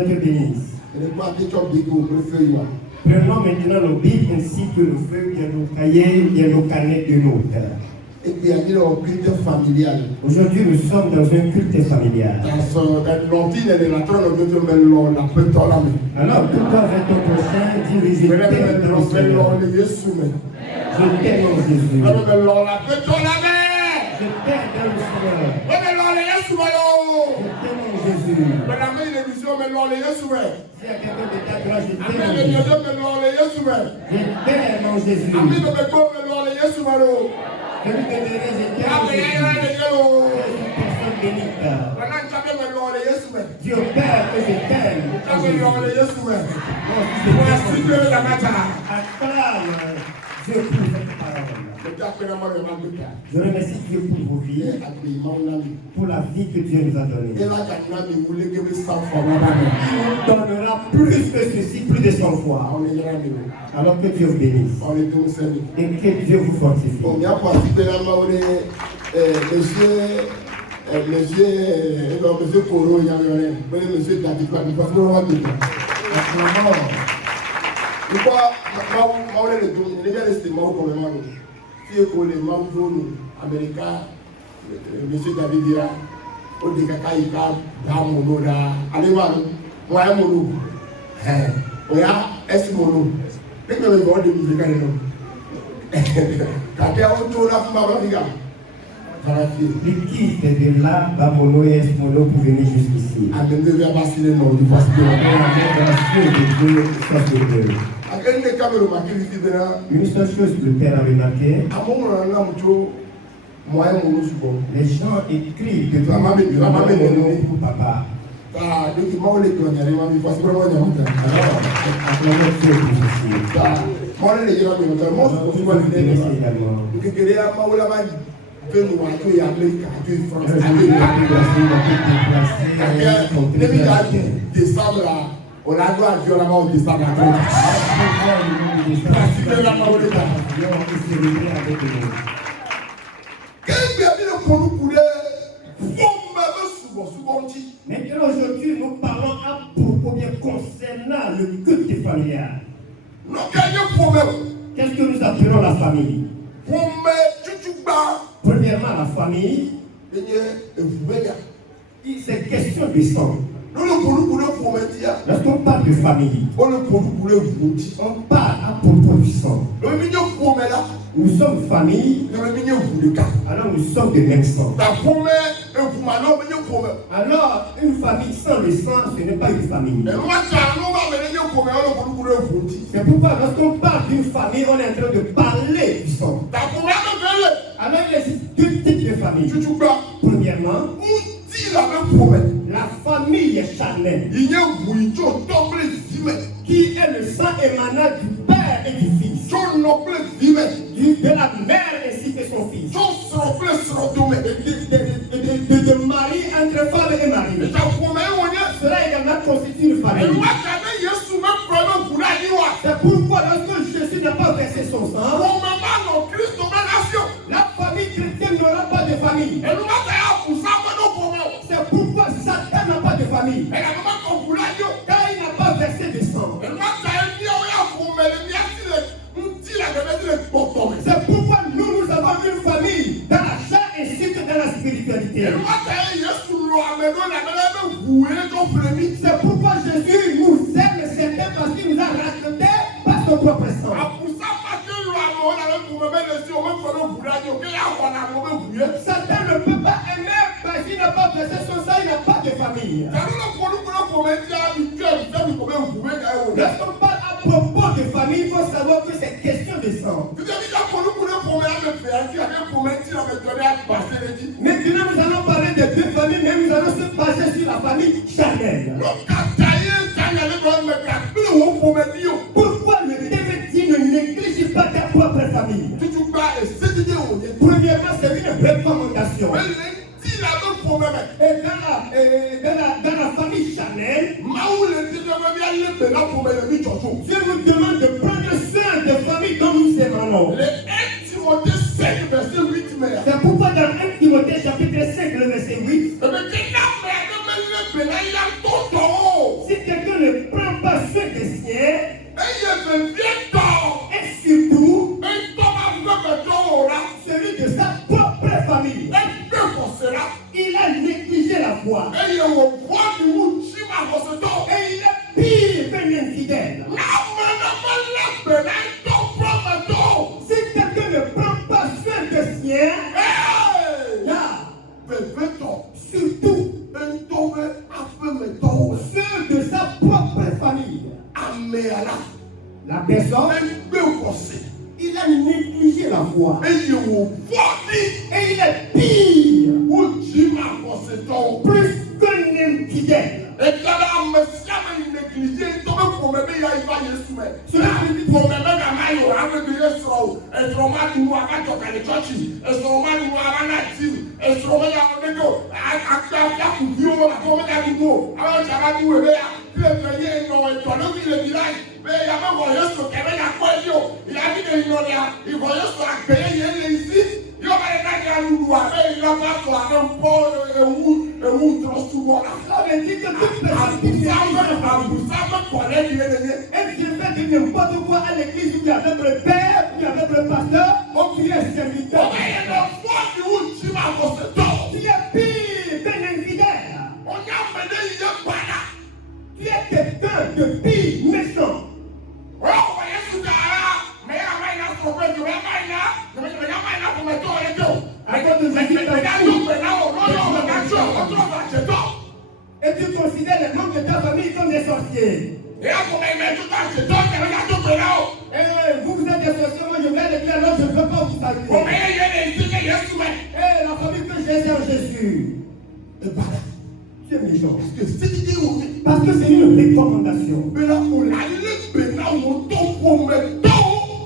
te bénisse. Prenons maintenant nos Bibles ainsi que nos feuilles, bien nos cahiers, bien nos canettes de notes. Aujourd'hui, nous sommes dans un culte familial. Alors, tout à fait ton prochain, dis-lui, je t'aime dans le Seigneur. Je t'aime en Jésus. Je t'aime dans le Seigneur. Je t'aime en Jésus. Si y a quelqu'un de ta grâce, je t'aime en Jésus. Je t'aime en Jésus. Celui que je Dieu Père que je t'aime. Acclame Dieu pour cette parole. Je remercie Dieu pour vos vies, pour la vie que Dieu nous a donnée. Il nous donnera plus que ceci, plus de 100 fois. Alors que Dieu vous bénisse. Et que Dieu vous fortifie. Monsieur Koro, monsieur David, monsieur David dira o de kaka yi ka da mono da ale wa no wa mono o ya esimono pe me go de mi ka no ka ke o to la fuma ba figa qui était de là, Bamono et Esmono pour venir jusqu'ici. Une seule chose que le Père a remarqué, les gens écrivent que maman pour papa. Alors, maintenant aujourd'hui nous parlons à propos bien concernant le culte familial. Qu'est-ce que nous appelons la famille? Premièrement, la famille, c'est question de sang. Lorsqu'on parle de famille, on parle à propos du sang. Nous sommes famille, alors nous sommes de même sang. Alors, une famille sans le sang, ce n'est pas une famille. C'est pourquoi lorsqu'on parle d'une famille, on est en train de parler du sang. Alors, il existe deux types de familles. Premièrement, la famille charnelle, qui est le sang émanant du Père et du Fils, de la mère ainsi que son fils, de mari entre femme et mari. Cela également constitue une famille. C'est pourquoi lorsque Jésus n'a pas versé son sang, la famille chrétienne n'aura pas de famille. C'est pourquoi Satan n'a pas de famille. Car il n'a pas versé de sang. C'est pourquoi nous avons une famille dans la chair ainsi que dans la spiritualité. C'est pourquoi Jésus nous aime, c'est parce qu'il nous a racheté par son propre sang. Satan ne peut pas aimer parce qu'il n'a pas versé son sang, il n'a pas de famille. Lorsqu'on parle à propos de famille, il faut savoir que c'est question de sang. Maintenant, nous allons parler de deux familles, mais nous allons se baser sur la famille charnelle. Pourquoi le Témédie ne néglige pas ta propre famille? Premièrement, c'est une recommandation. Et dans la famille charnelle, Dieu nous demande de prendre soin de famille dont nous émanons. C'est pourquoi dans 1 Timothée chapitre 5, le verset 8, si quelqu'un La personne, il a négligé la foi. Et il est pire. Plus qu'un infidèle. Elle vient faire de n'importe quoi à l'église où il y a avec le père, où il y a avec le pasteur, où il y a un serviteur. Tu es pire qu'un infidèle. Tu es quelqu'un de pire, méchant. Et tu considères les membres de ta famille comme des sorciers. Vous êtes des sorciers, moi je vais à l'église, alors je ne veux pas vous saluer. La famille que j'ai, c'est en Jésus. Tu es méchant. Parce que c'est une recommandation.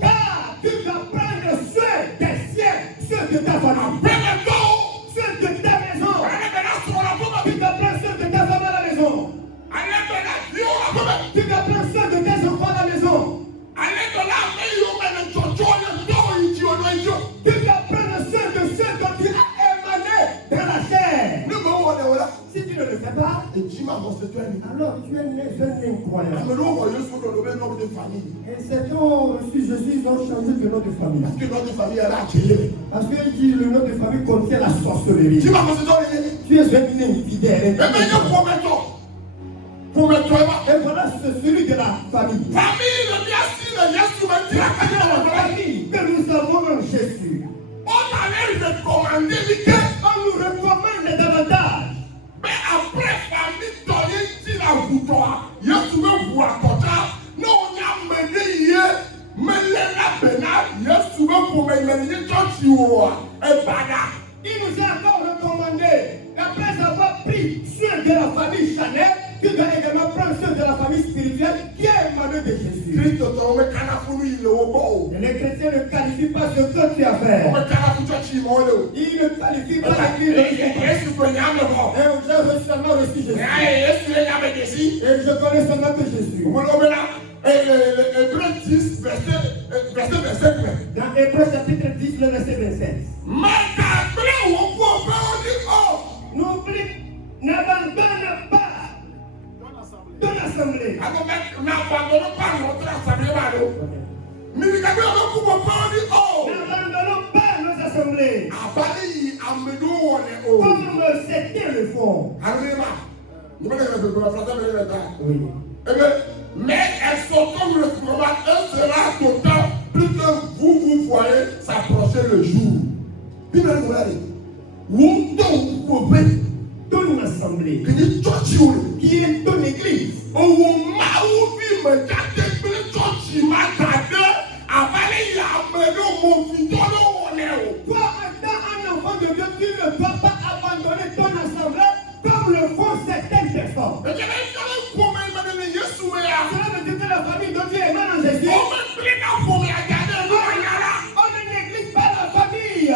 Car tu dois prendre soin des siens, ceux de ta famille, ceux de ta maison. Tu dois prendre soin de ta femme à la maison. Tu dois prendre soin de tes enfants à la maison. Tu dois prendre soin de ceux dont tu as émané dans la chair. Si tu ne le fais pas, alors tu es né un incroyable. Et c'est quand je suis ont changé de nom de famille. Parce qu'il dit le nom de famille contient la sorcellerie. Tu es un infidèle. Et voilà celui de la famille. La famille que nous avons en Jésus. On nous recommande davantage. Mais après famille, il nous a encore recommandé, après avoir pris soin de la famille Chanel, tu dois également prendre soin de la famille spirituelle qui est émanée de Jésus. Et les chrétiens ne qualifient pas ce que tu as fait. Ils ne qualifient pas l'église. Et j'ai seulement reçu Jésus. Et je connais seulement que Jésus. Hébreux 10, verset 20. Dans Hébreux chapitre 10, le verset 27. N'oublie, n'abandonne pas ton assemblée. N'abandonnons pas notre assemblée. N'abandonnons pas nos assemblées. Comme certains le font. Oui. Mais elles sont comme le fromage, elles sera total plus que vous voyez s'approcher le jour. Ton assemblée qui est ton église. Toi, étant un enfant de Dieu, tu ne dois pas abandonner ton assemblée comme le font certaines personnes. Cela veut dire que la famille dont tu es émanée en Jésus, on ne néglige pas la famille.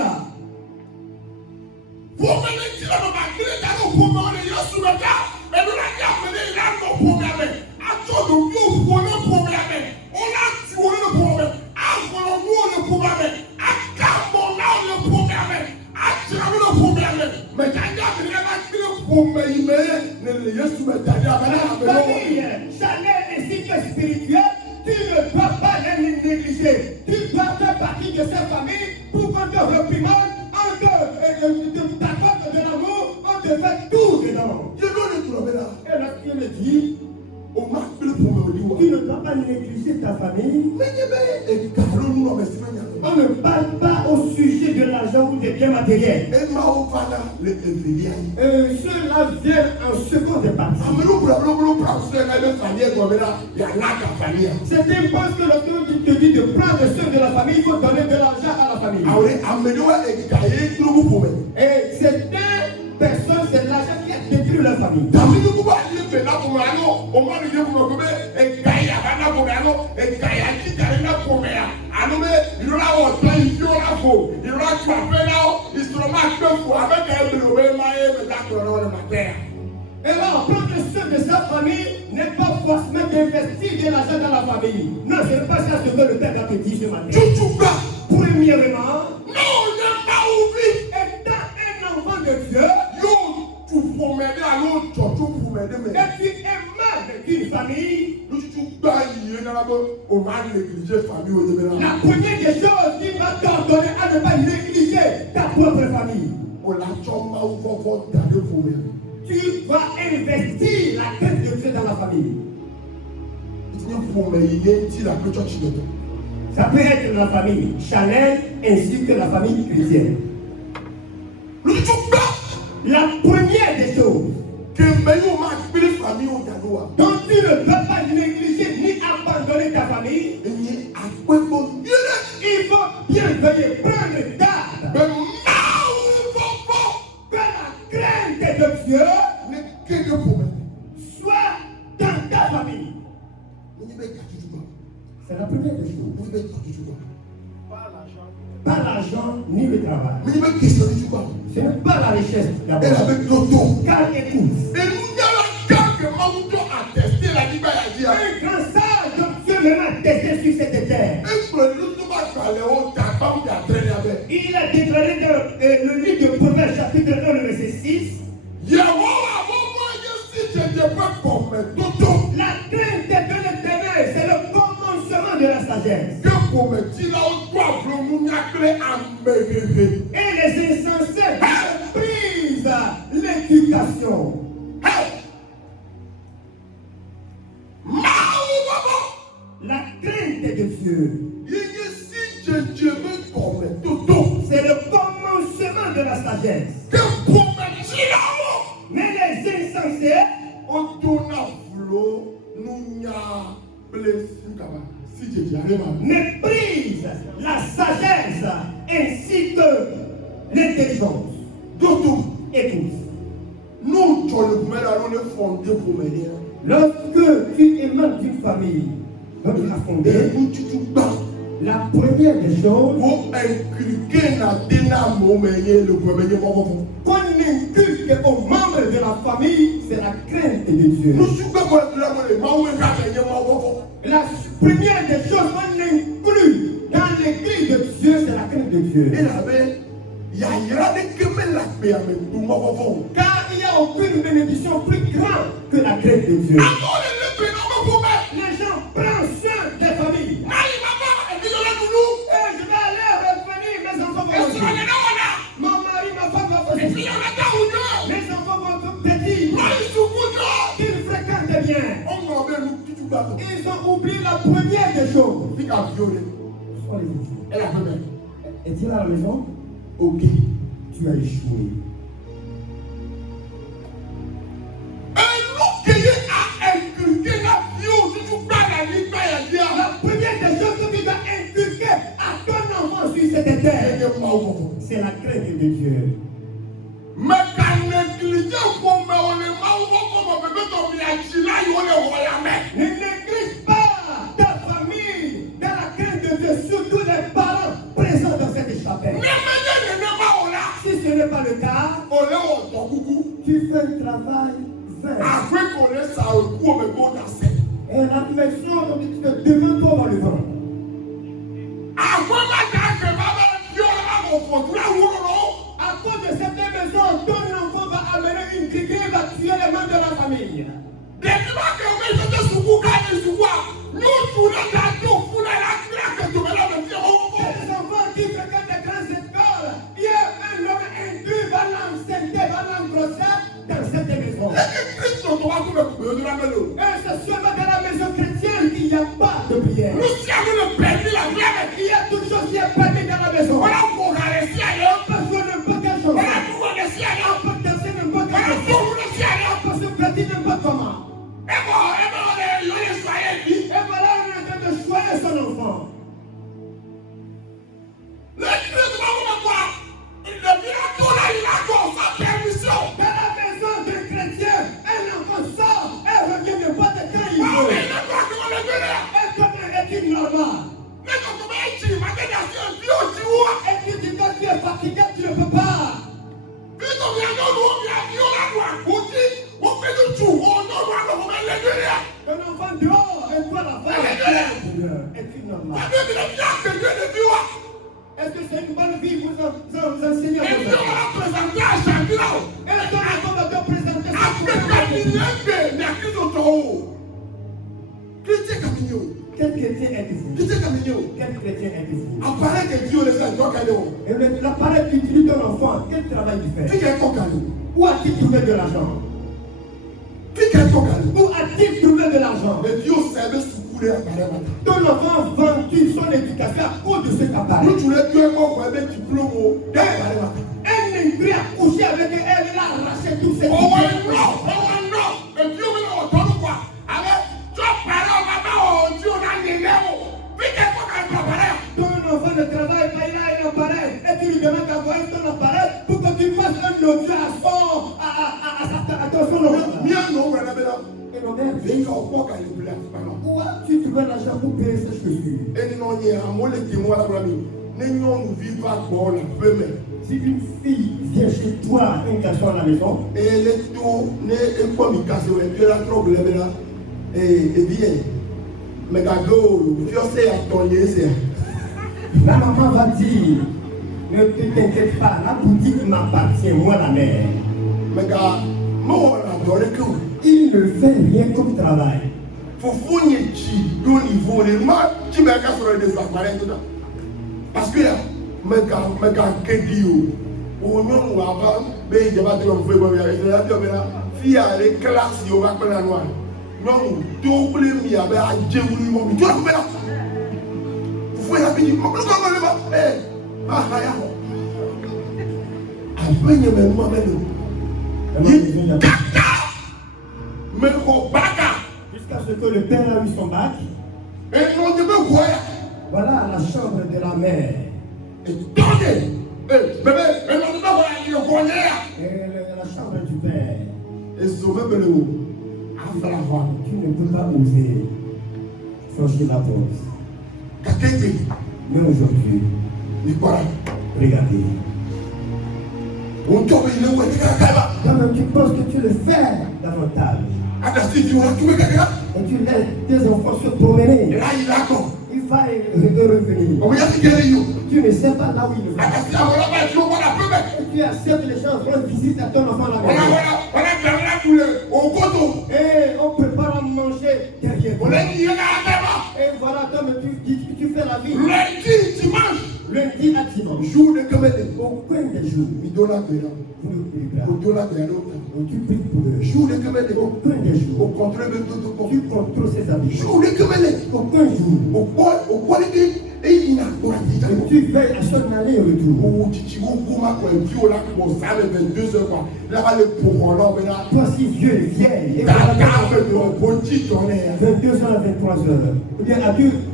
Famille, Chanel ainsi que spirituelle, tu ne dois pas les négliger. Tu dois faire partie de cette famille pour qu'on te réprimande, on t'accorde de l'amour, on te fait tout dedans. Et lorsqu'il me dit, tu ne dois pas négliger ta famille. On ne parle pas au sujet de l'argent l'argent ou des biens matériels. Et Maovana, le Evilia. Ceux-là viennent en seconde partie. Certains pensent que lorsqu'on te dit de prendre soin de la famille, il faut donner de l'argent à la famille. Et certaines personnes, c'est l'argent qui a détruit leur famille. Et là, prendre soin de sa famille n'est pas forcément d'investir de l'argent dans la famille. Non, ce n'est pas ça ce que le Père a dit ce matin. Premièrement, étant un enfant de Dieu, et tu es mal d'une famille, la première des choses qui va t'ordonner à ne pas négliger ta propre famille. Tu vas investir la crainte de Dieu dans la famille. Ça peut être la famille Chanel ainsi que la famille chrétienne. La première des choses dont tu ne dois pas négliger ni abandonner ta famille, il faut bien veiller, prendre garde que la crainte de Dieu soit dans ta famille. C'est la première des choses. Pas l'argent ni le travail. Ce n'est pas la richesse d'abord. Car écoute, un grand sage de Dieu même a testé sur cette terre. Il a déclaré dans le livre de Proverbes chapitre 1, le verset 6. La crainte de l'Éternel, c'est le commencement de la sagesse. Et les insensés brisent l'éducation. La crainte de Dieu, c'est le commencement de la sagesse. Mais les insensés méprisent la sagesse ainsi que l'intelligence. Écoute, lorsque tu émanes d'une famille, dont tu as fondé, la première des choses qu'on inculque aux membres de la famille, c'est la crainte de Dieu. La première des choses qu'on inclut dans l'église de Dieu, c'est la crainte de Dieu. Car il n'y a aucune bénédiction plus grande que la crainte de Dieu. Les gens prennent soin des familles. Et je vais aller revenir, mes enfants vont revenir. Mon mari, ma femme va revenir. Mes enfants vont petits. Ils fréquentent bien. Ils ont oublié la première des choses. Est-il à la maison? Ok, tu as échoué. La première des choses que tu dois inculquer à ton enfant sur cette terre, c'est la crainte de Dieu. Ne néglige pas ta famille dans la crainte de Dieu, surtout les parents présents dans cette chapelle. Si ce n'est pas le cas, tu fais un travail vain. Et la maison dont tu te demandes qu'on va le vendre. À cause de cette maison, ton enfant va amener une grille, va tuer les membres de la famille. Les enfants qui fréquentent des grandes écoles, il y a un homme induit, va l'enceinte, va l'engrosser dans cette maison. Et c'est seulement dans la maison chrétienne qu'il n'y a pas de prière. Il y a toute chose qui est permis dans la maison. là-bas. Et tu dis que tu es fatigué, tu ne peux pas. Un enfant dehors, et toi là-bas, est-il normal? Est-ce que c'est une bonne vie vous enseignez? Et ton enfant doit te présenter ça. Quel chrétien êtes-vous? Quel chrétien êtes-vous? Et l'appareil qui utilise ton enfant, quel travail il fait? Où a-t-il trouvé de l'argent? Où a-t-il trouvé de l'argent? Ton enfant a vendu son éducation à cause de cet appareil. Un ingré a couché avec elle, elle a arraché tous ses diplômes. Ton enfant ne travaille pas, il a un appareil. Et tu lui demandes d'envoyer ton appareil pour que tu fasses un audio à ton enfant. Et mon mère, où as-tu trouvé l'argent pour payer ces chaussures? Si une fille vient chez toi, un garçon à la maison, la maman va dire, ne t'inquiète pas, la boutique m'appartient, moi la mère. Il ne fait rien comme travail. Parce que jusqu'à ce que le père a eu son bac. Voilà la chambre de la mère. Et la chambre du père. Tu ne peux pas oser franchir la porte. Mais aujourd'hui, regardez. Quand tu penses que tu le fais davantage. Et tu laisses tes enfants se promener. Il va revenir. Tu ne sais pas là où il va. Et tu acceptes les gens rendre visite à ton enfant là-bas. Et on prépare à manger derrière. Et voilà, comme tu fais la vie. Lundi à dimanche. Au coin des jours. Tu pries pour eux. Au coin des jours. Tu contrôles ses habits. Au coin du jour. Tu veilles à son aller et retour. Toi si vieux et vieille. 22 ans à 23 heures. Ou bien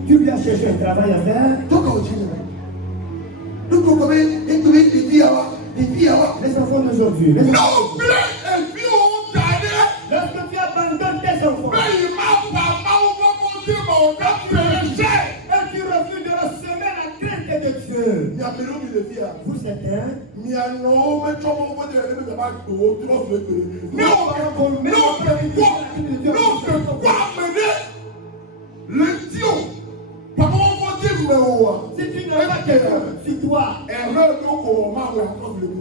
tu lui as cherché un travail à faire. Les enfants d'aujourd'hui. Lorsque tu abandonnes tes enfants. Et tu refuses de leur semer la crainte de Dieu. Vous êtes un. Si tu n'as pas quelqu'un sur toi,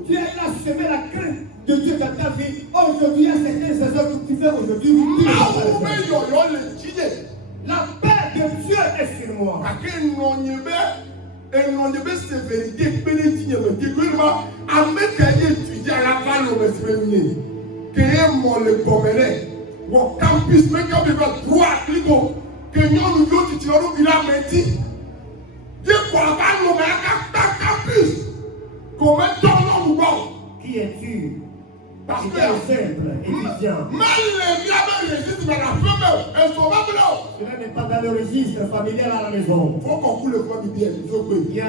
tu as semé la crainte de Dieu dans ta vie. Aujourd'hui, il y a certaines saisons que tu fais aujourd'hui. La paix de Dieu est sur moi. Qui es-tu? Parce que simple, étudiant. Cela n'est pas dans le registre familial à la maison. Il y a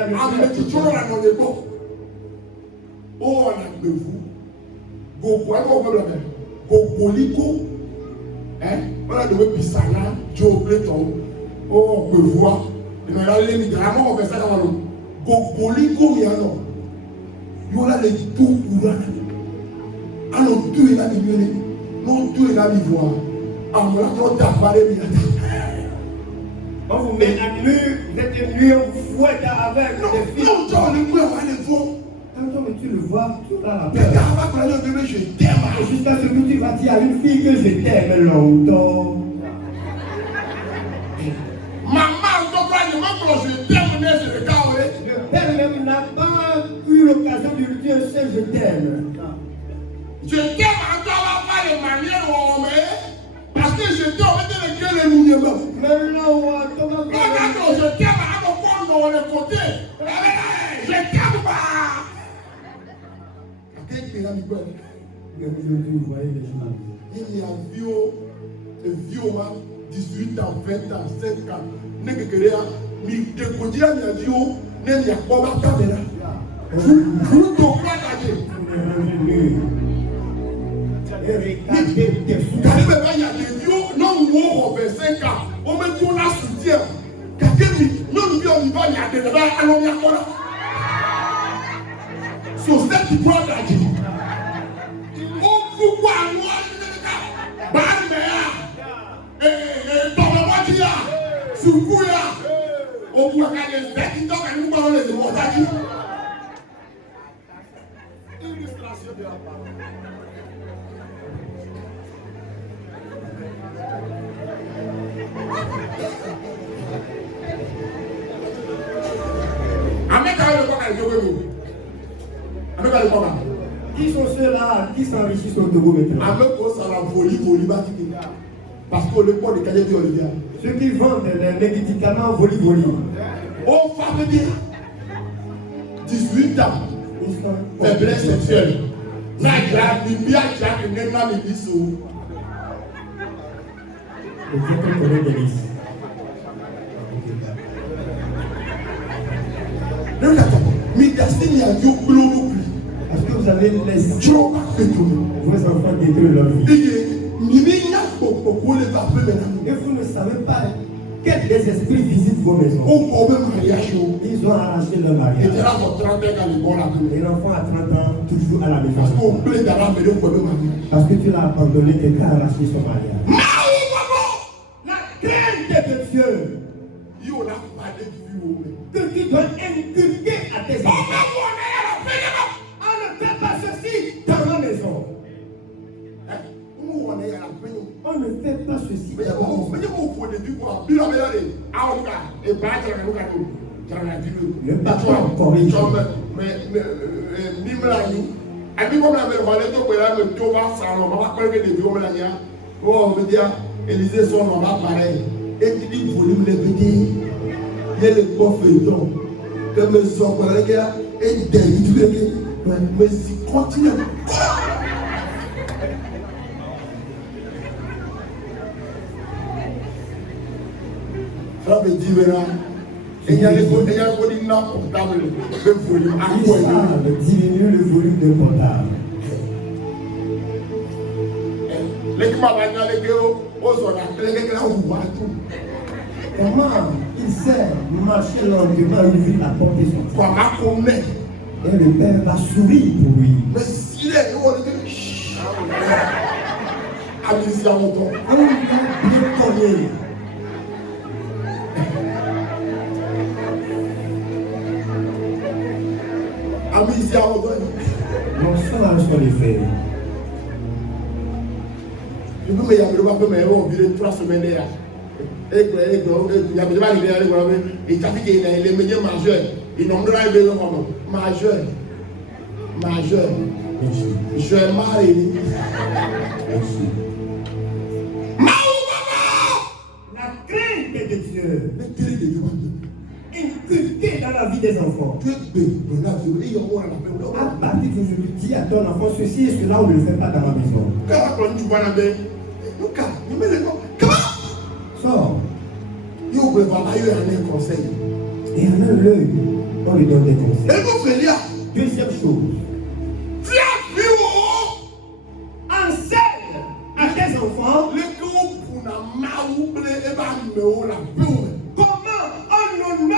le Mais là, les migrants, on fait ça dans le Gogoli, Gomiano. Il y a les tout courants. Alors, tout est là, non, tout est là, l'ivoire. En me la tapé, on vous met à nu, vous êtes nu, on vous fouette avec des filles. Non, John, le gouvernement, les faux. Mais tu le vois, tu auras la Mais peur. quand on va parler de bébé, je t'aime. Jusqu'à ce que tu vas dire à une fille que je t'aime longtemps. Maman, ton frère, je t'aime, je le carré. Le père même n'a pas eu l'occasion de lui dire seul je t'aime. Je t'aime encore à pas les manières où on met. Parce que je t'aime, on met dans le cœur les mouvements. Maintenant, comment Non, je t'aime à mon corps dans le côté. Je t'aime pas. Il y a vieux, 18 ans, 20 ans, 5 ans. Mais que il y a vieux, il y a pas de caméra. Vous comprenez? Il y a des vieux, non, on 25 ans. On met tout la soutien. Non, nous on y va, il y a des débats, alors il y a quoi? So cette histoire là dit, on vous voit moi, Barmea, Tomatia, Sukuya, on voit qu'à les bêtes, donc à nous parlons de Montaki. Illustration de la parole. Qui sont ceux-là qui s'enrichissent au Togo maintenant? Parce que le poids de Calais de Olivia. Ceux qui vendent les médicaments voli. Oh, femme bien. 18 ans. Faiblesse sexuelle. Là, il y a des biens qui ont une énorme émission. Parce que vous avez laissé vos enfants détruire leur vie. Et vous ne savez pas quels des esprits visitent vos maisons. Ils ont arraché leur mariage. Et l'enfant à 30 ans, toujours à la maison. Parce que tu l'as abandonné, quelqu'un a arraché son mariage. La crainte de Dieu que tu dois inculquer à tes enfants. On ne fait pas ceci dans ma maison. On ne fait pas ceci dans ma maison. Le patron corrige. Élisée son nom pareil. Et tu dis volume les petits. Il y a les beaux feuilletons. Que mes enfants et des mais si continue. Ça veut dire maintenant. Il y a des portables. Diminue le volume de portable. Comment il sait marcher lentement, il vit la porte de son frère. Et le père va sourire pour lui. Mais s'il est Mon sang sur les faits. Je peux me dire mais on vit 3 semaines là. Et il y a besoin de trafic les médias majeurs. Ils n'ont pas de majeur. Je vais marier. La crainte de Dieu. Inculquée dans la vie des enfants. À partir d'aujourd'hui, dis à ton enfant ceci et cela, on ne le fait pas dans ma maison. Sors. Et amène-le. On lui donne des conseils. Deuxième chose. Enseigne à tes enfants comment on honore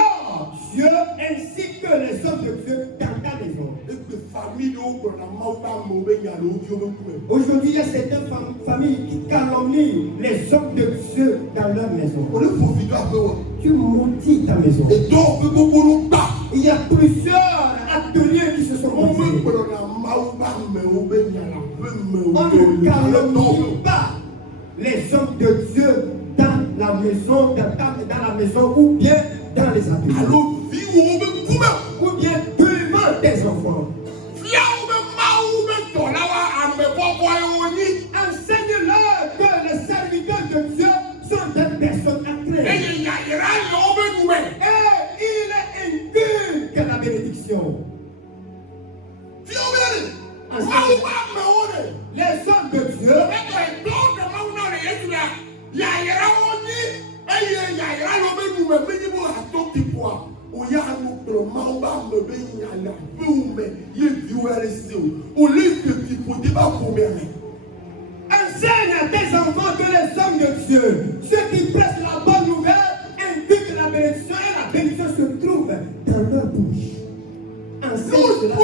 Aujourd'hui, il y a certaines familles qui calomnient les hommes de Dieu dans leur maison. Tu maudis ta maison. Il y a plusieurs ateliers qui se sont construits. On ne calonie pas les hommes de Dieu dans la maison, dans la maison ou bien dans les ateliers. Ou bien devant tes enfants. Enseigne-leur que les serviteurs de Dieu sont des personnes accrées. Et il est inculque que la bénédiction. Les hommes de Dieu. Enseigne à tes enfants que les hommes de Dieu, ceux qui prêchent la bonne nouvelle, inculquent la bénédiction et la bénédiction se trouve dans leur bouche. Enseigne cela.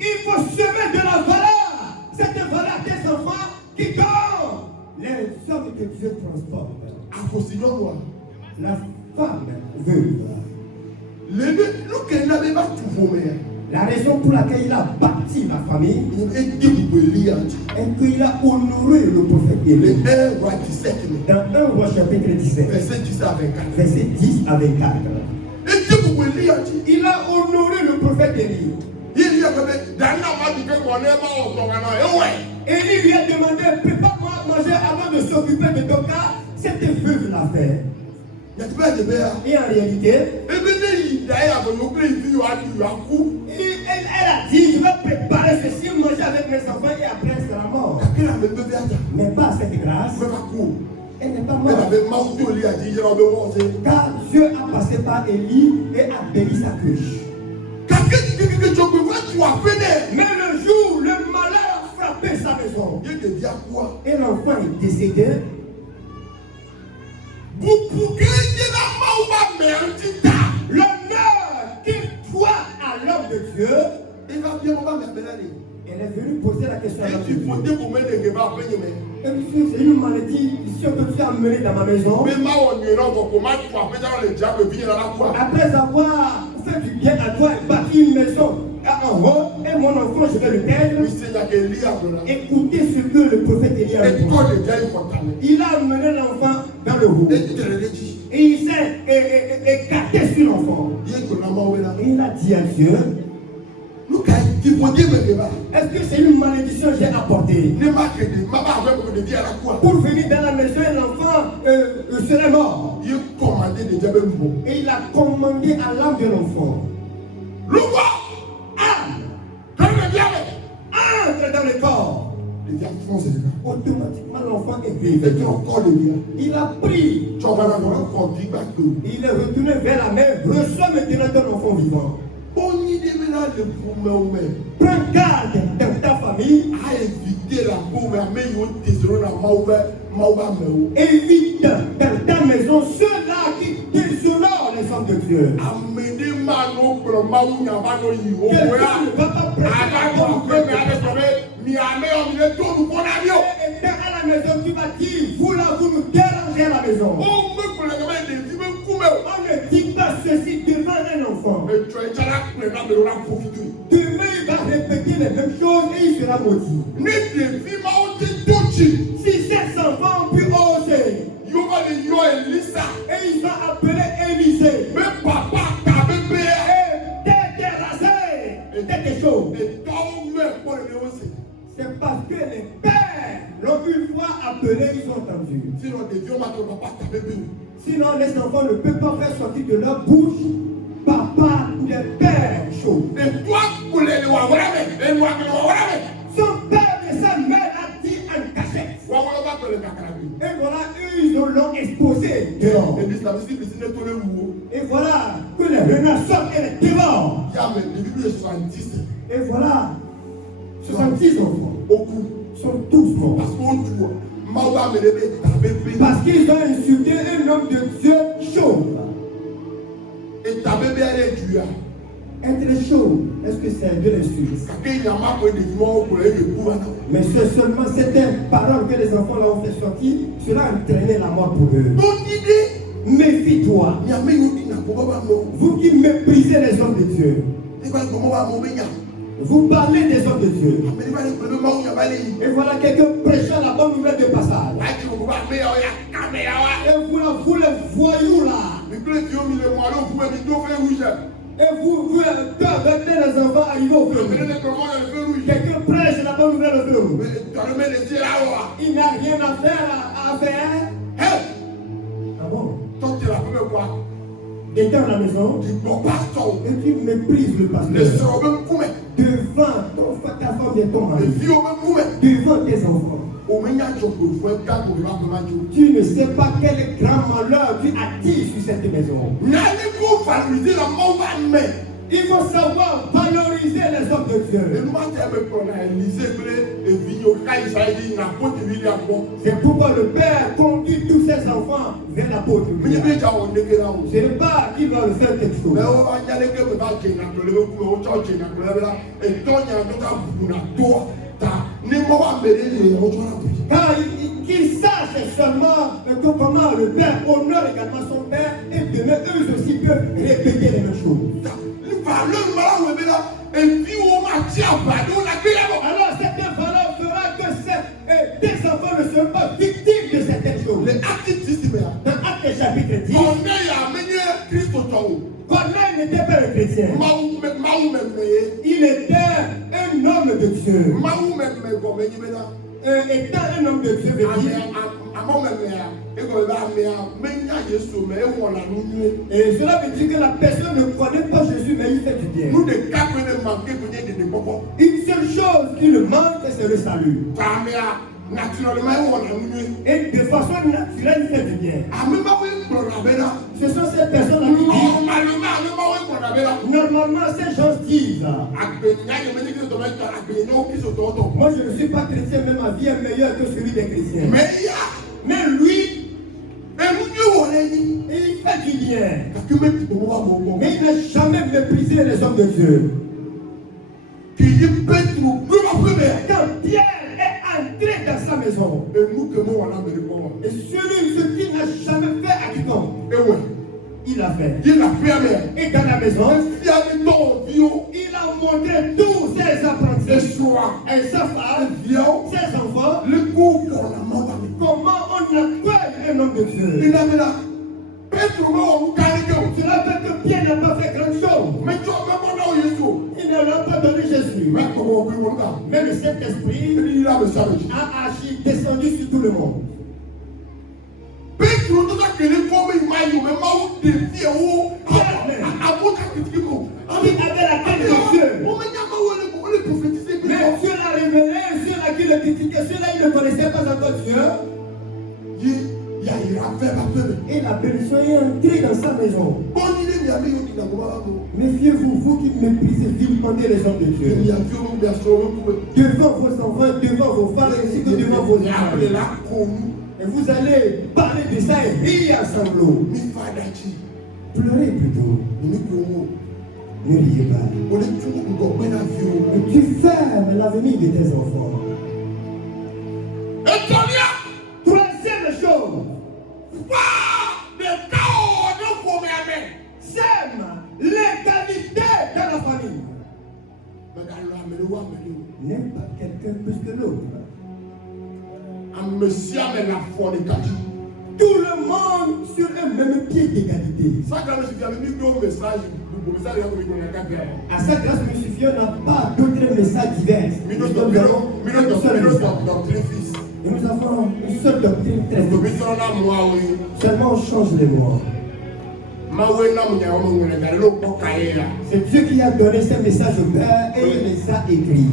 Il faut semer de la valeur. Cette valeur à tes enfants qui donnent les hommes que Dieu transporte. La femme veuve. La raison pour laquelle il a bâti la famille et qu'il a honoré le prophète Élie. Dans 1 Roi chapitre 17, verset 10 à 24. Il a honoré le prophète Élie. Élie lui a demandé, prépare-moi à manger avant de s'occuper de ton cas. Cette veuve l'a fait. Et en réalité, elle a dit, je vais préparer ceci, manger avec mes enfants et après c'est la mort. Mais pas cette grâce. Elle n'est pas morte. Car Dieu a passé par Élie et a béni sa cuche. Mais le jour, le malheur a frappé sa maison. Et l'enfant est décédé. L'honneur qu'il doit à l'homme de Dieu. Elle est venue poser la question à l'homme de Dieu. C'est une maladie si on peut faire mener dans ma maison. Après avoir fait du bien à toi et bâti une maison en haut, et mon enfant, je vais le perdre. Écoutez ce que le prophète Élie a répondu. Il a amené l'enfant dans le haut. Et il s'est écarté sur l'enfant. Et il a dit à Dieu, est-ce que c'est une malédiction que j'ai apportée pour venir dans la maison et l'enfant serait mort? Et il a commandé à l'âme de l'enfant, entre dans le corps. Automatiquement l'enfant est guéri. Il a pris. Il est retourné vers la mère. Reçois maintenant ton enfant vivant. Prends garde dans ta famille. Évite dans ta maison ceux-là qui déshonorent les hommes de Dieu. Et à la maison, tu vas dire, vous là, vous nous dérangez à la maison. On ne dit pas ceci devant un enfant. Demain, il va répéter les mêmes choses et il sera maudit. Si ces enfants ont pu oser, et ils ont appelé Élisée, tête rasée, tête chaude. C'est parce que les pères l'ont une fois appelé, ils ont entendu. Sinon, les enfants ne peuvent pas faire sortir de leur bouche papa ou les pères chauds. Son père et sa mère a dit en cachette. Et voilà, eux, ils l'ont exposé dehors. Et voilà que les renards sortent et les dévorent. Et voilà, 70 enfants sont tous morts. Parce qu'ils ont insulté un homme de Dieu chaud. Être chaud, est-ce que c'est de l'insulte? Mais c'est seulement cette parole que les enfants là ont fait sortir, cela a entraîné la mort pour eux. Méfie-toi. Vous qui méprisez les hommes de Dieu. Vous parlez des hommes de Dieu. Et voilà quelqu'un prêchant la bonne nouvelle de passage. Et vous les voyous là. Et vous regardez les enfants arriver au feu rouge. Quelqu'un prêche la bonne nouvelle au feu rouge. Il n'a rien à faire. Ah bon? Tu es dans la maison et tu méprises le pasteur. Devant ta femme et ton mari. Devant tes enfants. Tu ne sais pas quel grand malheur tu attires sur cette maison. Il faut savoir valoriser les hommes de Dieu. C'est pourquoi le Père conduit tous ses enfants vers la porte. Ce n'est pas qu'il va le faire quelque chose. Car qu'il sache seulement comment le Père honore également son Père et demain eux aussi peuvent répéter les mêmes choses. Alors cette valeur fera que tes enfants ne seront pas victimes de certaines choses. Dans Actes chapitre 10, Corneille n'était pas un chrétien. Il était un homme de Dieu. Étant un homme de Dieu, et cela veut dire que la personne ne connaît pas Jésus, mais il fait du bien. Une seule chose qui le manque, c'est le salut. Et de façon naturelle, il fait du bien. Ce sont ces personnes qui disent. Normalement, ces gens disent. Moi, je ne suis pas chrétien, mais ma vie est meilleure que celui des chrétiens. Mais lui, il fait du bien. Mais il n'a jamais méprisé les hommes de Dieu. Quand Pierre est entré dans sa maison, et celui qui n'a jamais fait à quiconque, il a fait. Et dans la maison, il a montré tous ses apprentis, et sa femme, ses enfants, comment on accueille un homme de Dieu. Cela fait que Pierre n'a pas fait grand chose. Il ne l'a pas donné Jésus. Mais le Saint-Esprit a agi, descendu sur tout le monde. Il avait la tête de Dieu. Mais Dieu l'a révélé, ceux-là qui le critiquaient, ceux-là ils ne connaissaient pas encore Dieu. Et la bénédiction est entrée dans sa maison. Méfiez-vous, vous qui méprisez, vilipendez les hommes de Dieu. Devant vos enfants, devant vos femmes, ainsi que devant vos enfants. Et vous allez parler de ça et rire à sanglots. Pleurez plutôt. Ne riez pas. Et tu fermes l'avenir de tes enfants. Troisième chose. Sème l'égalité dans la famille. N'aime pas quelqu'un plus que l'autre. Tout le monde sur un même pied d'égalité. À sa grâce me suffit, on n'a pas d'autres messages divers. Nous avons un seul message. Et nous avons une seule doctrine très fixe. Seulement on change les mots. C'est Dieu qui a donné ces messages au Père et il les a écrits.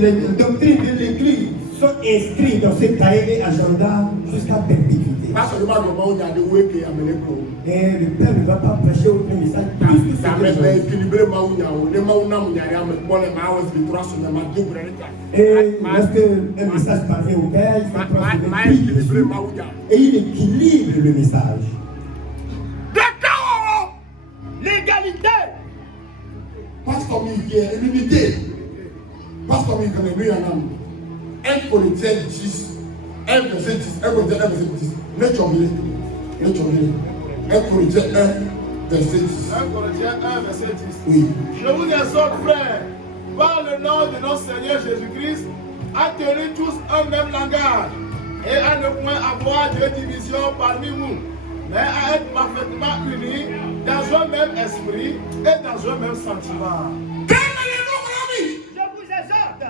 Les doctrines de l'Église sont inscrits dans ce cahier et agenda jusqu'à perpétuité. Et le Père ne va pas prêcher aucun message. Et lorsque un message parvient au Père, il faut transmettre et il équilibre le message. L'égalité. Pasteur Miguel, l'unité. Pasteur Miguel, 1 Corinthiens 10, 1 verset 10, 1 Corinthiens 1 verset 10. Ne chômez. 1 Corinthiens 1 verset 10. 1 Corinthiens 1 verset 10. Oui. Je vous exhorte, frères, par le nom de notre Seigneur Jésus-Christ, à tenir tous un même langage et à ne point avoir de division parmi vous, mais à être parfaitement unis dans un même esprit et dans un même sentiment. Je vous exhorte,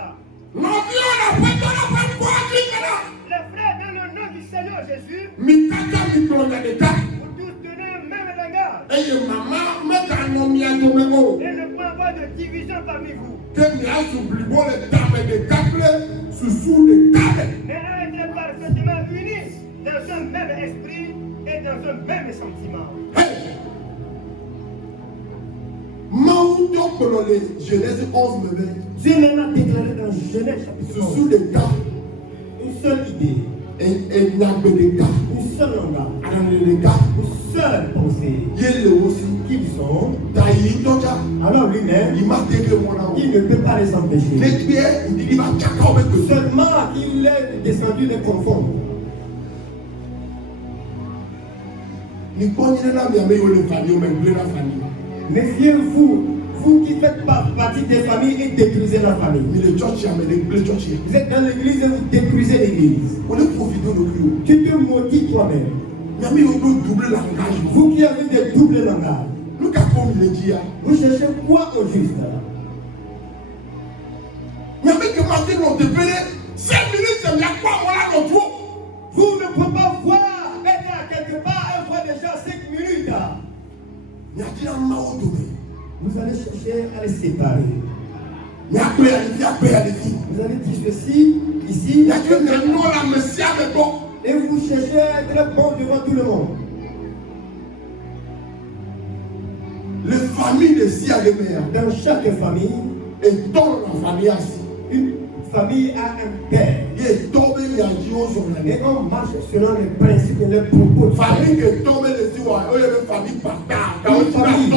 les frères, dans le nom du Seigneur Jésus, pour tous donner un même langage et ne point avoir de division parmi vous, mais à être parfaitement unis dans un même esprit et dans un même sentiment. Genèse 11, Dieu maintenant déclaré dans Genèse chapitre 11 une seule idée, une seule langage, une seule pensée. Qu'ils sont, alors lui-même, il ne peut pas les empêcher. Seulement qu'il est descendu les confondre. Méfiez-vous, vous qui faites partie des familles et détruisez la famille. Vous êtes dans l'église et vous détruisez l'église. Tu te maudis toi-même. Vous qui avez des doubles langages. Vous cherchez quoi au juste? Vous ne pouvez pas voir être à quelque part et voir déjà 5 minutes. Vous allez chercher à les séparer. Vous allez dire ceci, ici, et vous cherchez à être bon devant tout le monde. Les familles de Sialémea, dans chaque famille, et dans la famille aussi, une famille a un père. Et on marche selon les principes et les propos. Famille que tombe les Siwa, une famille bâtard. Une famille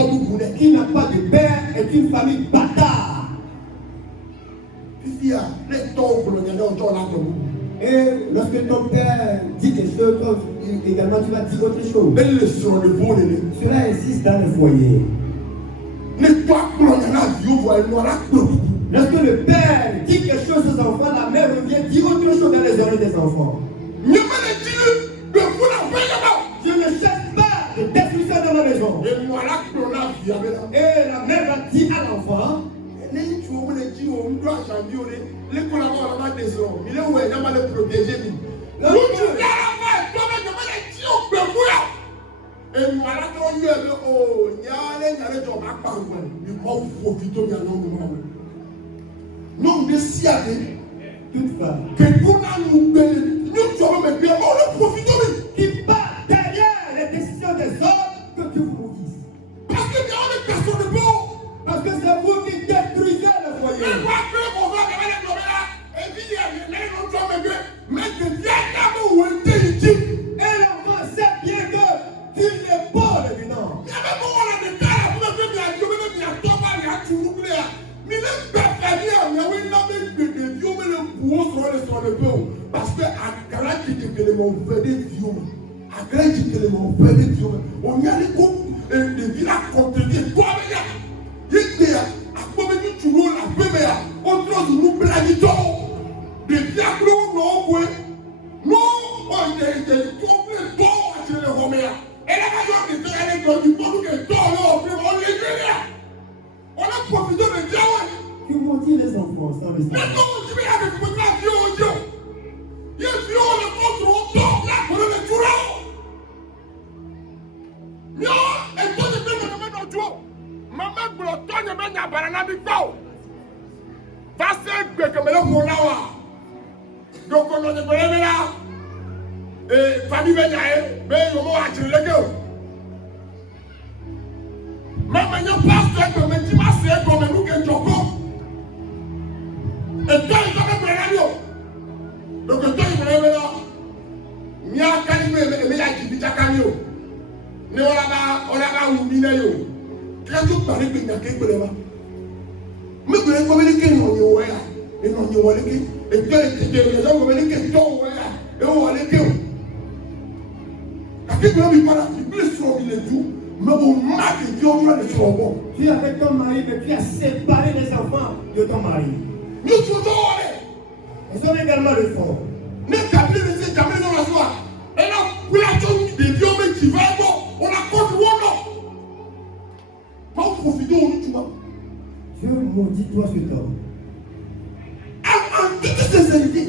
qui n'a pas de père est une famille bâtard. Et lorsque ton père dit des choses, toi également tu vas dire autre chose. Cela existe dans le foyer. Lorsque le père dit quelque chose aux enfants, la mère revient dire autre chose dans les oreilles des enfants. Je ne cherche pas de destruction dans la maison. Et la mère va dire à l'enfant, toute femme qui part derrière les décisions des autres, que Dieu vous maudisse. Parce que c'est vous qui détruisez le foyer. Et l'enfant sait bien que tu n'es pas le bilan. Parce que à Galati que les mon frère des vieux, à Galati que les mon frère des vieux, on y a les coups de villes à contredire quoi avec il était à quoi tu roules la première, autre nous blanito, de diable non ouais, non, on est complet bon à tirer le romain. Et la maison de faire les gens du monde que toi on les génère. On a profité de Dieu. Tu maudis les enfants sans les mais comment tu viens avec votre vie au Dieu? Il y a Dieu le contre au temps, là, pour le tour. Non, et toi, tu peux me mettre au Dieu. Maman, pour le temps, je vais me banana avec toi. Parce que comme le mon lawa. Donc on a des problèmes là. Et famille mais on va attirer les gars. Mais maintenant, pasteur, comme tu m'as fait, comme nous qui sommes. Et toi, il va me prendre. Donc, toi, il va me là. Il y a un calimé, mais il y a un petit calimé. Mais on a un minayo. Quand tu parles de bien, qu'est-ce que tu as? Mais tu as communiqué, non, il y a. Et non, il y a. Et tu as communiqué, non, il y a. Et on va aller. Qu'est-ce que tu as dit? Il peut se faire tout. Mais au mal de Dieu, on doit le faire bon. Tu es avec ton mari, mais tu as séparé les enfants de ton mari. Nous sommes allés. Ils ont également le fond. Nous avons dit que c'est jamais dans la soirée. Et là, pour la chose de Dieu, mais qui va être bon, on a contre ou non. Mais on profite de tu vois. Dieu maudit toi cet homme. En toute sincérité,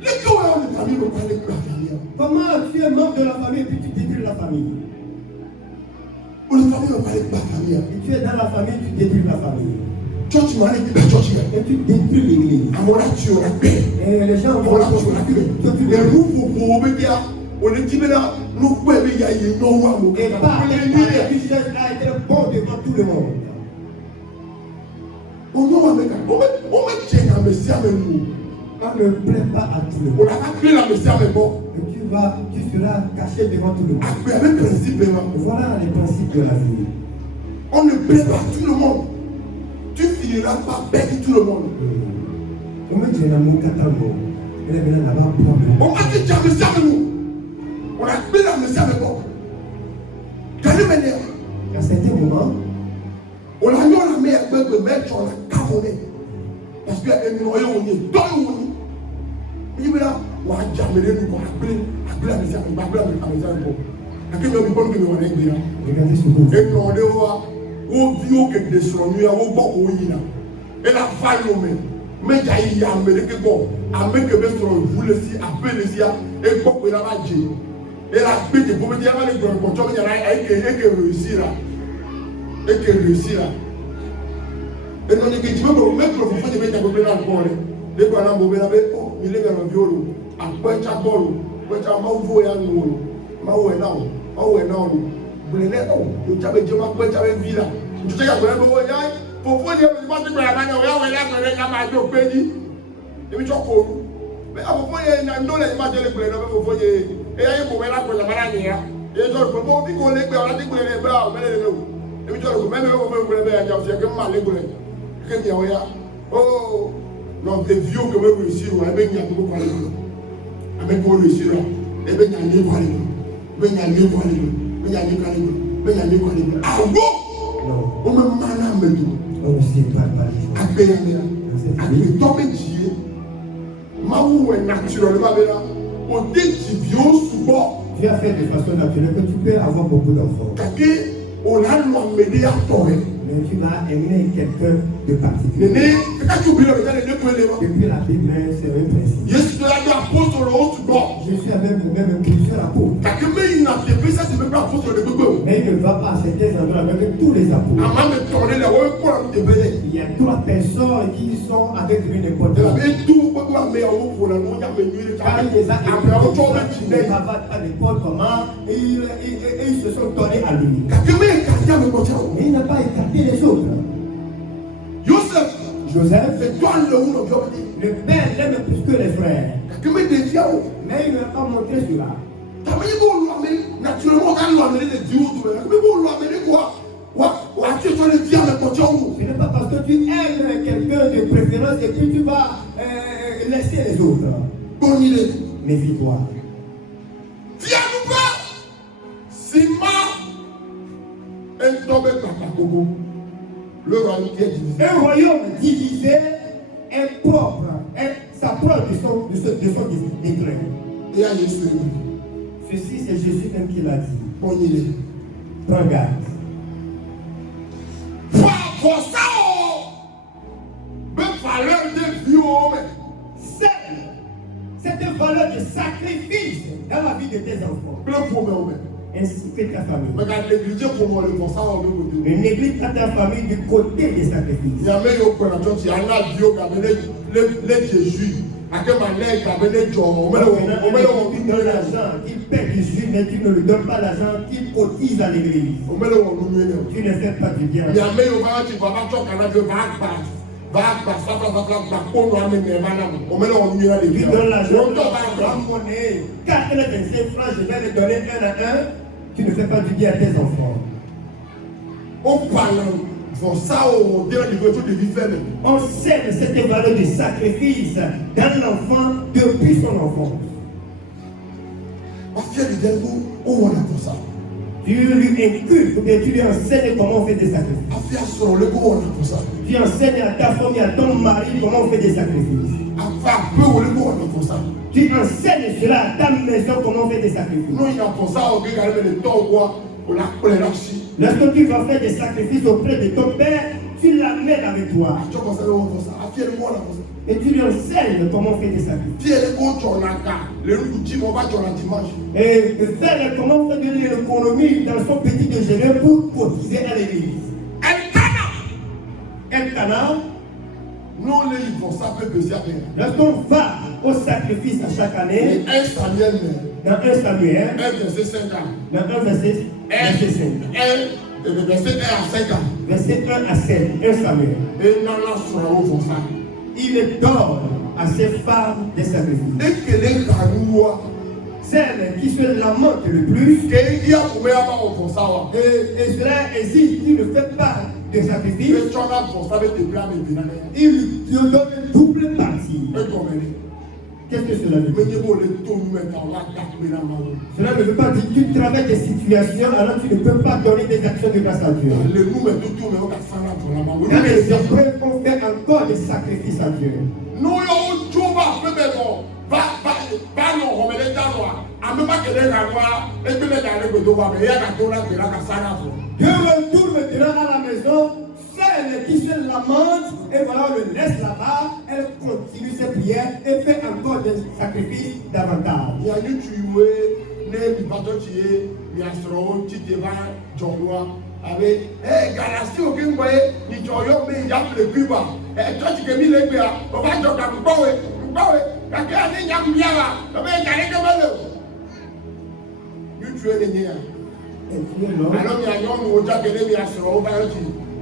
les gens ont une famille, on parle de la famille. Comment tu es membre de la famille et puis tu détruis la famille? Pour la famille, on parle de la famille. Et tu es dans la famille, tu détruis la famille. Church man, la church. Et tu détruis l'église. À mon action, on a paix. Et les gens On a paix. Et nous, pour obéir, on est dit, mais là, nous pouvons y aller, non, et par les moyens du chef a été bon devant tout le monde. On met Dieu dans le ciel avec nous. On ne plaît pas à tout le On monde. a appelé la Messie avec bon. Et tu seras caché devant tout le monde. Appelé avec principe. Voilà les principes de la vie. On ne plaît pas à tout le monde. Tu finiras par perdre tout le monde. On met Dieu dans mon catalogue. Et là, là-bas, problème. On a dit Dieu Messie avec nous. On a appelé la Messie avec bon. Quand il m'énerve. À certains moments, On a mis la meilleure bête de mettre sur la camonée. Parce que elle noyée au nez, dans le nez. Il me là, on a jamais nous appeler la Messie avec bon. Appeler la Messie avec bon. À quel moment on peut me dire? regardez ce que vous Et non, on vit au quelque chose, on y a au bord où il a. Et la faille au même. Mais il y a un médecin bon. À mettre que bien sur vous le si, appelle le si, et bon, il a pas dit. Et la bête, pour me dire, il y a un contrôle, il y a un qui réussit là. Et qui réussit là. Et non, il dit, même pour vous faire des bêtes à peu près dans le corps. Les parents vont venir avec, oh, il est dans le viol. Après, tu as bon, tu as mal voyé à nous. Maoué non, maoué non. Vous l'avez dit, tu avais dit, tu avais vu là. Tu sais, il y a un peu de pour vous dire, vous avez dit, vous avez dit, et puis tu as couru. Mais à vous voyez, il y a un dollar, il m'a dit, vous voyez, et il y a un moment là pour la maladie. Et je dis, vous avez dit, vous avez dit, vous avez dit, vous avez dit, et puis tu as dit, même vous avez dit, vous avez dit, vous avez dit, oh, non, des vieux que vous réussissez, vous avez dit, vous avez dit, avec vous réussissez, et bien, il y a un peu mais il y a mieux quoi les deux. Mais il y a mieux quoi les deux. Mais il y a mieux quoi les deux. Ah bon? Non. On me mana me tout. on ne sait pas parler. Avec tomber Dieu. Ma ou est naturellement là. On dit Dieu souvent. Tu as fait de façon naturelle que tu peux avoir beaucoup d'enfants. On a l'homme à torrer. Mais tu vas aimer quelqu'un de particulier. Depuis la Bible, c'est un principe. Je suis avec vous-même plusieurs apôtres. Mais il ne va pas à certains endroits avec tous les apôtres. Il y a 3 personnes qui sont avec lui n'importe où. Car il les a écoutés, il ne va pas n'importe comment, et ils se sont donnés à lui. Mais il n'a pas écarté les autres. Joseph, le père l'aime plus que les frères. Mais il ne va pas montrer cela. Ce n'est pas parce que tu aimes quelqu'un de préférence et puis tu vas laisser les autres. Méfie-toi. Un royaume divisé est propre, sa preuve de son déclin. Ceci, c'est Jésus même qui l'a dit. Prends garde. Cette valeur de sacrifice dans la vie de tes enfants. Ainsi que ta famille. Ne néglige pas ta famille du côté des sacrifices. Tu donnes l'argent, qui paie du jus, mais tu ne lui donnes pas l'argent, qui cotise à l'église. Tu ne fais pas du bien. Tu donnes l'argent, la monnaie, 4,25 francs, je vais les donner un à un. Tu ne fais pas du bien à tes enfants. On sait cette valeur du sacrifice dans l'enfant depuis son enfance. Tu lui inculques, ou bien tu lui enseignes comment on fait des sacrifices. Tu enseignes à ta famille, à ton mari comment on fait des sacrifices. Tu enseignes cela à ta maison comment on fait des sacrifices. Lorsque tu vas faire des sacrifices auprès de ton père, tu l'amènes avec toi. Et tu lui enseignes comment on fait des sacrifices. Et faire comment on fait de l'économie dans son petit déjeuner pour cotiser à l'église. Elkana, lorsqu'on va au sacrifice à chaque année, dans 1 Samuel, dans 1 verset 5. Verset 1 à 7, 1 Samuel. Il donne à ses femmes des sacrifices. Celle qui se lamente le plus, et cela exige qu'il ne fait pas de sacrifice, il lui donne une double partie. Qu'est-ce que cela veut dire? Cela ne veut pas dire que tu travailles des situations alors tu ne peux pas donner des actions de grâce à Dieu. Dans les épreuves, on fait encore des sacrifices à Dieu. Dieu retourne maintenant à la maison. Celle qui se lamente et voilà, on le laisse là-bas, elle continue ses prières et fait encore des sacrifices davantage.